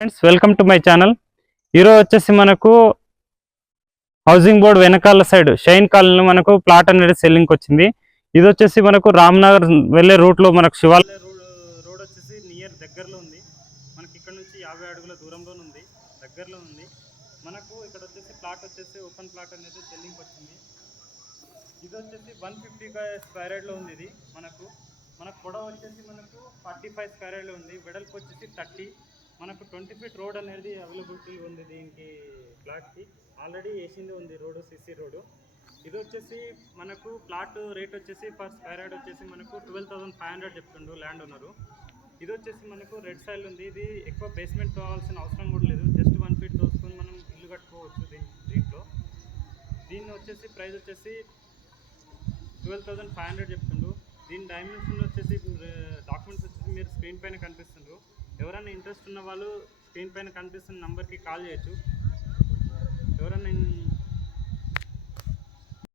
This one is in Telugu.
Friends welcome to my channel. ఈరోజు వచ్చేసి మనకు హౌసింగ్ బోర్డ్ వెనకాల సైడ్ షైన్ కాలనీ మనకు ప్లాట్ అనేది సెల్లింగ్కి వచ్చింది. ఇది వచ్చేసి మనకు రామ్నగర్ వెళ్ళే రూట్లో మనకు శివాలయ రోడ్ వచ్చేసి నియర్ దగ్గరలో ఉంది. మనకి ఇక్కడ నుంచి 50 అడుగుల దూరంలో ఉంది, దగ్గరలో ఉంది. మనకు ఇక్కడ వచ్చేసి ప్లాట్ వచ్చేసి ఓపెన్ ప్లాట్ అనేది సెల్లింగ్కి వచ్చింది. ఇది వచ్చేసి 150 స్క్వేర్ యార్డ్లో ఉంది. ఇది మనకు పొడవు వచ్చేసి మనకు 45 స్క్వేర్ యార్డ్లో ఉంది. వెడల్పు వచ్చేసి 30. మనకు 20 ఫీట్ రోడ్ అనేది అవైలబిలిటీ ఉంది. దీనికి ప్లాట్కి ఆల్రెడీ వేసింది ఉంది రోడ్డు, సిసి రోడ్డు. ఇది వచ్చేసి మనకు ప్లాట్ రేట్ వచ్చేసి పర్ స్క్వేర్ యార్డ్ వచ్చేసి మనకు 12,500 చెప్తుండు ల్యాండ్ ఓనరు. ఇది వచ్చేసి మనకు రెడ్ సైడ్ ఉంది. ఇది ఎక్కువ బేస్మెంట్ కావాల్సిన అవసరం కూడా లేదు, జస్ట్ 1 ఫీట్ తోసుకొని మనం ఇల్లు కట్టుకోవచ్చు దీంట్లో. దీన్ని వచ్చేసి ప్రైస్ వచ్చేసి 12,500 చెప్తుండు. దీని డైమెన్షన్ వచ్చేసి డాక్యుమెంట్స్ వచ్చేసి మీరు స్క్రీన్ పైన కనిపిస్తుండ్రు. ఎవరైనా ఇంట్రెస్ట్ ఉన్న వాళ్ళు స్క్రీన్ పైన కనిపిస్తున్న నెంబర్కి కాల్ చేయొచ్చు. ఎవరైనా